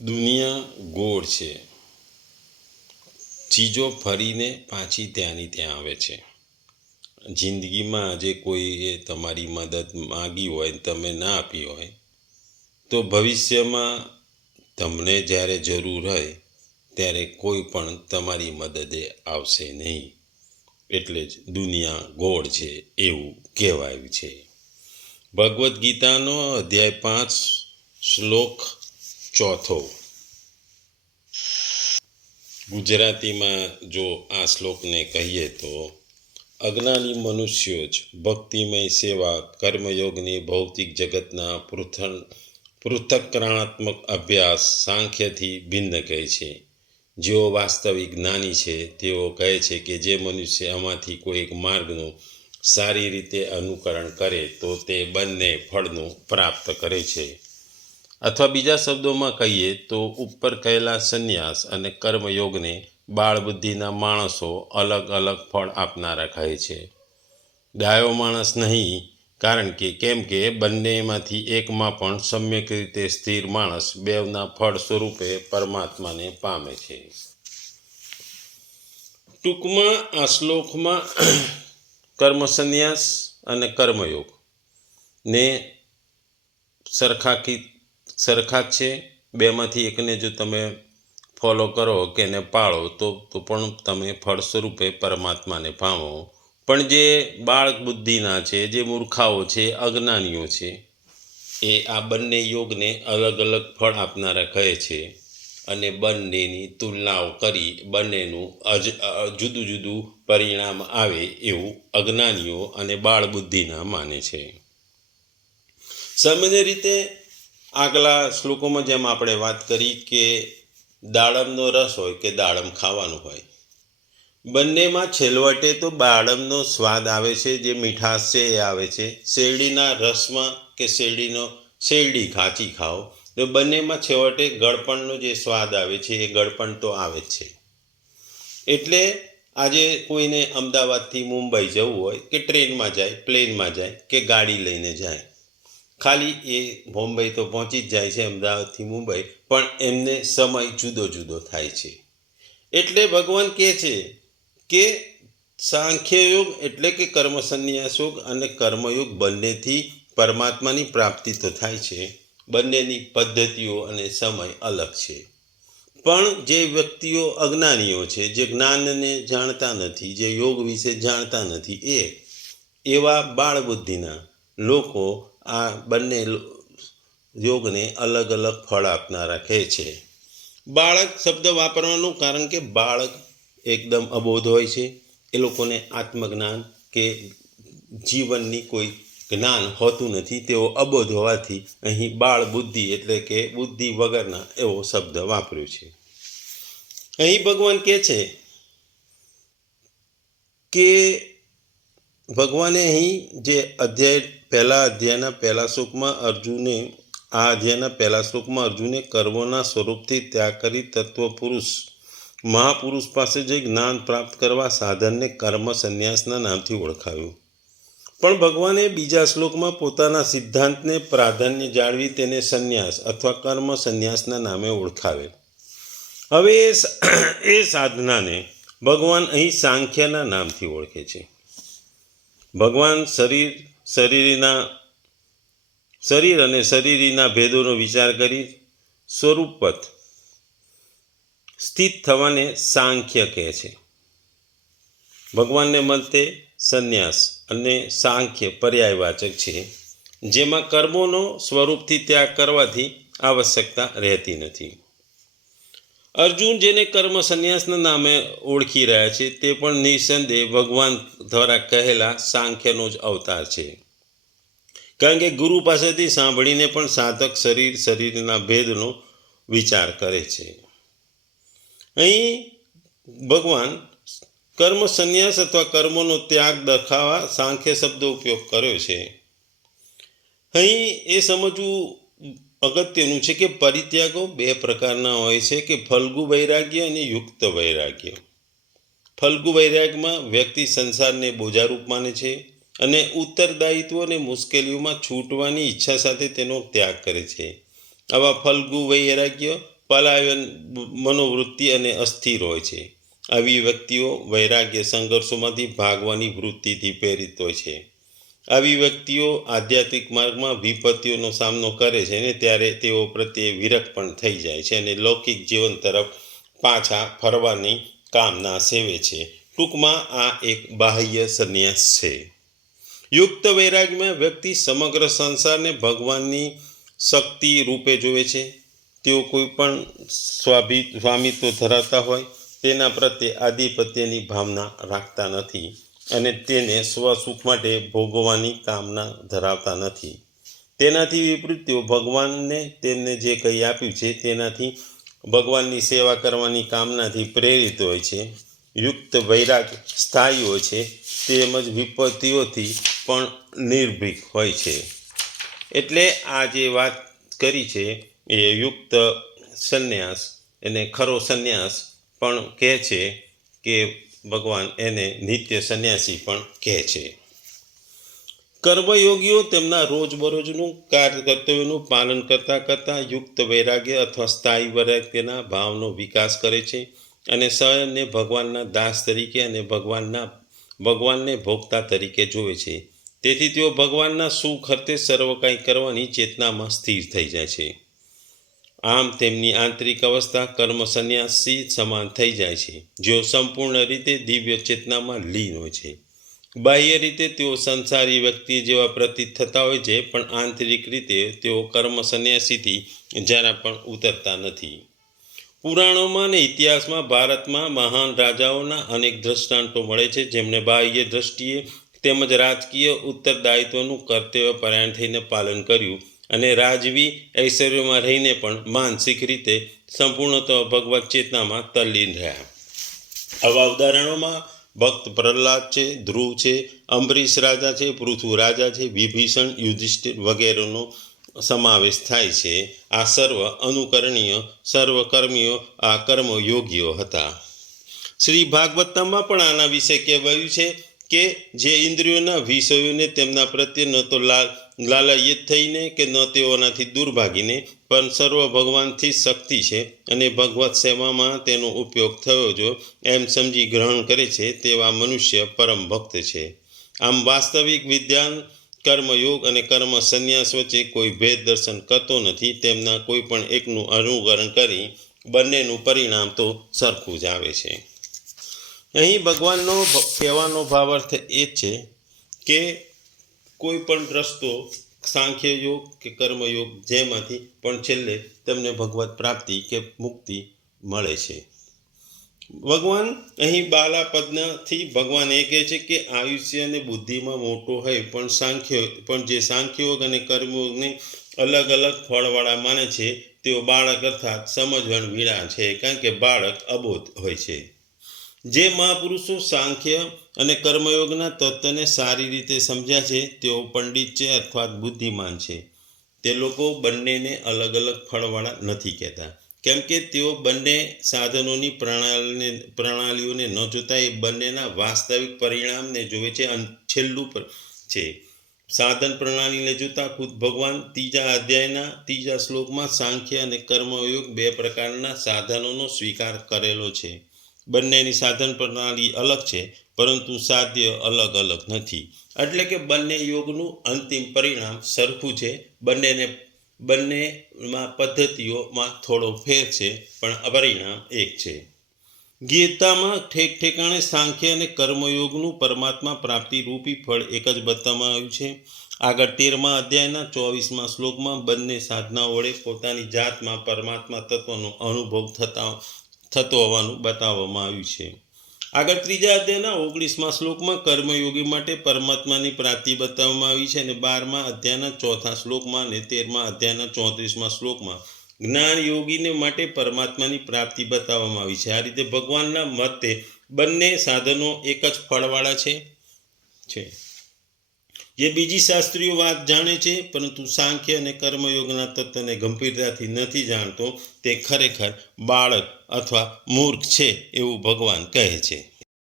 દુનિયા ગોળ છે. ચીજો ફરીને પાછી ત્યાંની ત્યાં આવે છે. જિંદગીમાં આજે કોઈએ તમારી મદદ માગી હોય તમે ના આપી હોય તો ભવિષ્યમાં તમને જ્યારે જરૂર હોય ત્યારે કોઈ પણ તમારી મદદે આવશે નહીં. એટલે જ દુનિયા ગોળ છે એવું કહેવાયું છે. ભગવદ્ ગીતાનો અધ્યાય 5 શ્લોક 4. ગુજરાતીમાં જો આ શ્લોકને કહીએ તો અજ્ઞાની મનુષ્યો જ ભક્તિમય સેવા કર્મયોગની ભૌતિક જગતના પૃથક્કરણાત્મક અભ્યાસ સાંખ્યથી ભિન્ન કહે છે. જેઓ વાસ્તવિક જ્ઞાની છે તેઓ કહે છે કે જે મનુષ્ય આમાંથી કોઈ એક માર્ગનું સારી રીતે અનુકરણ કરે તો તે બંને ફળનું પ્રાપ્ત કરે છે. અથવા બીજા શબ્દોમાં કહીએ તો ઉપર કહેલા સંન્યાસ અને કર્મયોગને બાળબુદ્ધિના માણસો અલગ અલગ ફળ આપનારા કહે છે. ડાયો માણસ નહીં, કારણ કે કેમ કે બંનેમાંથી એકમાં પણ સમ્યક રીતે સ્થિર માણસ બેવના ફળ સ્વરૂપે પરમાત્માને પામે છે. ટૂંકમાં આ શ્લોકમાં કર્મ સંન્યાસ અને કર્મયોગ ને સરખા છે. બેમાંથી એકને જો તમે ફોલો કરો કે એને પાળો તો પણ તમે ફળ સ્વરૂપે પરમાત્માને પામો. પણ જે બાળક બુદ્ધિના છે, જે મૂર્ખાઓ છે, અજ્ઞાનીઓ છે, એ આ બંને યોગને અલગ અલગ ફળ આપનારા કહે છે અને બંનેની તુલનાઓ કરી બંનેનું જુદું જુદું પરિણામ આવે એવું અજ્ઞાનીઓ અને બાળબુદ્ધિના માને છે. સામાન્ય રીતે આગલા શ્લોકોમાં જેમ આપણે વાત કરી કે દાડમનો રસ હોય કે દાડમ ખાવાનું હોય, બંનેમાં છેલ્વટે તો દાડમનો સ્વાદ આવે છે, જે મીઠાશ છે એ આવે છે. શેરડીના રસમાં કે શેરડી કાચી ખાઓ તો બંનેમાં છેવટે ગળપણનો જે સ્વાદ આવે છે એ ગળપણ તો આવે જ છે. એટલે આજે કોઈને અમદાવાદથી મુંબઈ જવું હોય કે ટ્રેનમાં જાય, પ્લેનમાં જાય કે ગાડી લઈને જાય, ખાલી એ બોમ્બે તો પહોંચી જ જાય છે અમદાવાદથી મુંબઈ, પણ એમને સમય જુદો જુદો થાય છે. એટલે ભગવાન કહે છે કે સાંખ્યયોગ એટલે કે કર્મ સંન્યાસ યોગ અને કર્મયોગ બંનેથી પરમાત્માની પ્રાપ્તિ તો થાય છે. બંનેની પદ્ધતિઓ અને સમય અલગ છે. પણ જે વ્યક્તિઓ અજ્ઞાનીઓ છે, જે જ્ઞાનને જાણતા નથી, જે યોગ વિશે જાણતા નથી, એવા બાળબુદ્ધિના લોકો આ બંને યોગને અલગ અલગ ફળ આપનારા કહે છે. બાળક શબ્દ વાપરવાનું કારણ કે બાળક એકદમ અબોધ હોય છે. એ લોકોને આત્મજ્ઞાન કે જીવનની કોઈ જ્ઞાન હોતું નથી. તેઓ અબોધ હોવાથી અહીં બાળ બુદ્ધિ એટલે કે બુદ્ધિ વગરના એવો શબ્દ વાપર્યો છે. અહીં ભગવાન કહે છે કે ભગવાને અહીં જે અધ્યાયના પહેલા શ્લોકમાં અર્જુને કર્મોના સ્વરૂપથી ત્યાગ કરી તત્વપુરુષ મહાપુરુષ પાસે જઈ જ્ઞાન પ્રાપ્ત કરવા સાધનને કર્મ સંન્યાસના નામથી ઓળખાવ્યું. પણ ભગવાને બીજા શ્લોકમાં પોતાના સિદ્ધાંતને પ્રાધાન્ય જાળવી તેને સંન્યાસ અથવા કર્મ સંન્યાસના નામે ઓળખાવેલ. હવે એ સાધનાને ભગવાન અહીં સાંખ્યના નામથી ઓળખે છે. ભગવાન શરીર અને શરીરીના ભેદોનો વિચાર કરી સ્વરૂપવત સ્થિત થવાને સાંખ્ય કહે છે. ભગવાનને મતે સંન્યાસ અને સાંખ્ય પર્યાયવાચક છે, જેમાં કર્મોનો સ્વરૂપથી ત્યાગ કરવાથી આવશ્યકતા રહેતી નથી. અર્જુન જેને કર્મ સંન્યાસના નામે ઓળખી રહ્યા છે તે પણ નિઃસંદેહ ભગવાન દ્વારા કહેલા સાંખ્યનો જ અવતાર છે. કારણ કે ગુરુ પાસેથી સાંભળીને પણ સાધક શરીરના ભેદનો વિચાર કરે છે. અહીં ભગવાન કર્મ સંન્યાસ અથવા કર્મોનો ત્યાગ દર્શાવવા સાંખ્ય શબ્દો ઉપયોગ કર્યો છે. અહીં એ સમજવું અગત્યનું છે કે પરિત્યાગો બે પ્રકારના હોય છે કે ફલ્ગુ વૈરાગ્ય અને યુક્ત વૈરાગ્ય. ફલ્ગુ વૈરાગ્યમાં વ્યક્તિ સંસારને બોજારૂપ માને છે અને ઉત્તરદાયિત્વ અને મુશ્કેલીઓમાં છૂટવાની ઈચ્છા સાથે તેનો ત્યાગ કરે છે. આવા ફલ્ગુ વૈરાગ્ય પલાયન મનોવૃત્તિ અને અસ્થિર હોય છે. આવી વ્યક્તિઓ વૈરાગ્ય સંઘર્ષોમાંથી ભાગવાની વૃત્તિથી પ્રેરિત હોય છે. આવી વ્યક્તિઓ આધ્યાત્મિક માર્ગમાં વિપત્તિઓનો સામનો કરે છે ને ત્યારે તેઓ પ્રત્યે વિરક્ત પણ થઈ જાય છે અને લૌકિક જીવન તરફ પાછા ફરવાની કામના સેવે છે. ટૂંકમાં આ એક બાહ્ય સંન્યાસ છે. યુક્ત વૈરાગ્યમાં વ્યક્તિ સમગ્ર સંસારને ભગવાનની શક્તિ રૂપે જોવે છે. તેઓ કોઈ પણ સ્વામિત્વ ધરાવતા હોય તેના પ્રત્યે આધિપત્યની ભાવના રાખતા નથી અને તેને સ્વસુખ માટે ભોગવવાની કામના ધરાવતા નથી. તેનાથી વિપરીત તેઓ ભગવાનને તેમને જે કંઈ આપ્યું છે તેનાથી ભગવાનની સેવા કરવાની કામનાથી પ્રેરિત હોય છે. યુક્ત વૈરાગ સ્થાયી હોય છે તેમજ વિપત્તિઓથી પણ નિર્ભીક હોય છે. એટલે આ જે વાત કરી છે એ યુક્ત સંન્યાસ એને ખરો સંન્યાસ પણ કહે છે કે ભગવાન એને નિત્ય સંન્યાસી પણ કહે છે. કર્મયોગીઓ તેમના રોજબરોજનું કર્તવ્યનું પાલન કરતાં કરતાં યુક્ત વૈરાગ્ય અથવા સ્થાયી વૈરાગ્યના ભાવનો વિકાસ કરે છે અને સ્વયંને ભગવાનના દાસ તરીકે અને ભગવાનને ભોગતા તરીકે જોવે છે. તેથી તેઓ ભગવાનના સુખ અર્થે સર્વ કંઈ કરવાની ચેતનામાં સ્થિર થઈ જાય છે. આમ તેમની આંતરિક અવસ્થા કર્મ સંન્યાસી સમાન થઈ જાય છે, જેઓ સંપૂર્ણ રીતે દિવ્ય ચેતનામાં લીન હોય છે. બાહ્ય રીતે તેઓ સંસારી વ્યક્તિ જેવા પ્રતીત થતા હોય છે, પણ આંતરિક રીતે તેઓ કર્મ સંન્યાસીથી જરા પણ ઉતરતા નથી. પુરાણોમાં અને ઇતિહાસમાં ભારતમાં મહાન રાજાઓના અનેક દ્રષ્ટાંતો મળે છે, જેમણે બાહ્ય દ્રષ્ટિએ તેમજ રાજકીય ઉત્તરદાયિત્વનું કર્તવ્ય પરાયણ થઈને પાલન કર્યું અને રાજવી ઐશ્વર્યમાં રહીને પણ માનસિક રીતે સંપૂર્ણતઃ ભગવત ચેતનામાં તલ્લીન રહ્યા. આવા ઉદાહરણોમાં ભક્ત પ્રહલાદ છે, ધ્રુવ છે, અંબરીશ રાજા છે, પૃથુ રાજા છે, વિભીષણ, યુધિષ્ઠિર વગેરેનો સમાવેશ થાય છે. આ સર્વ અનુકરણીય સર્વકર્મીઓ આ કર્મયોગીઓ હતા. શ્રી ભાગવતમાં પણ આના વિશે કહેવાયું છે કે જે ઇન્દ્રિયોના વિષયોને તેમના પ્રત્યે ન તો લાલાયિત થઈને કે ન તેઓનાથી દૂર ભાગીને પણ સર્વ ભગવાનથી શક્તિ છે અને ભગવત સેવામાં તેનો ઉપયોગ થયો જો એમ સમજી ગ્રહણ કરે છે તેવા મનુષ્ય પરમ ભક્ત છે. આમ વાસ્તવિક વિદ્યાન કર્મયોગ અને કર્મ સંન્યાસ વચ્ચે કોઈ ભેદ દર્શન કરતો નથી. તેમના કોઈ પણ એકનું અનુકરણ કરી બંનેનું પરિણામ તો સરખું જ આવે છે. અહીં ભગવાનનો કહેવાનો ભાવાર્થ એ છે કે કોઈ પણ રસ્તો સાંખ્ય યોગ કે કર્મયોગ જેમાંથી પણ છેલ્લે તમને ભગવત પ્રાપ્તિ કે મુક્તિ મળે છે. ભગવાન અહીં બાલાપદથી ભગવાન એ કહે છે કે આયુષ્ય અને બુદ્ધિમાં મોટો હોય પણ જે સાંખ્યયોગ અને કર્મયોગને અલગ અલગ ફળવાળા માને છે તેઓ બાળક અર્થાત સમજણ વીણા છે, કારણ કે બાળક અબોધ હોય છે. જે મહાપુરુષો સાંખ્ય અને કર્મયોગના તત્વને સારી રીતે સમજ્યા છે તેઓ પંડિત છે અથવા બુદ્ધિમાન છે. તે લોકો બંનેને અલગ અલગ ફળવાળા નથી કહેતા, કેમ કે તેઓ બંને સાધનોની પ્રણાલીઓને ન જોતા એ બંનેના વાસ્તવિક પરિણામને જોવે છે. છેલ્લું છે સાધન પ્રણાલીને જોતા ખુદ ભગવાન ત્રીજા અધ્યાયના ત્રીજા શ્લોકમાં સાંખ્ય અને કર્મયોગ બે પ્રકારના સાધનોનો સ્વીકાર કરેલો છે. બંનેની સાધન પ્રણાલી અલગ છે, પરંતુ સાધ્ય અલગ અલગ નથી. એટલે કે બંને યોગનું અંતિમ પરિણામ સરખું છે. બંનેમાં પદ્ધતિઓમાં થોડો ફેર છે, પણ પરિણામ એક છે. ગીતામાં ઠેક ઠેકાણે સાંખ્ય અને કર્મયોગનું પરમાત્મા પ્રાપ્તિ રૂપી ફળ એક જ બતાવવામાં આવ્યું છે. આગળ 13મા અધ્યાયના 24મા શ્લોકમાં બંને સાધનાઓ વડે પોતાની જાતમાં પરમાત્મા તત્વનો અનુભવ થતો હોવાનું બતાવવામાં આવ્યું છે. આગળ 3જા અધ્યાયના 19મા શ્લોકમાં કર્મયોગી માટે પરમાત્માની પ્રાપ્તિ બતાવવામાં આવી છે અને 12મા અધ્યાયના 4થા શ્લોકમાં અને 13મા અધ્યાયના 34મા શ્લોકમાં જ્ઞાન યોગીને માટે પરમાત્માની પ્રાપ્તિ બતાવવામાં આવી છે. આ રીતે ભગવાનના મતે બંને સાધનો એક જ ફળવાળા છે. જે બીજી શાસ્ત્રીઓ વાત જાણે છે પરંતુ સાંખ્ય અને કર્મયોગના તત્વને ગંભીરતાથી નથી જાણતો તે ખરેખર બાળક અથવા મૂર્ખ છે એવું ભગવાન કહે છે.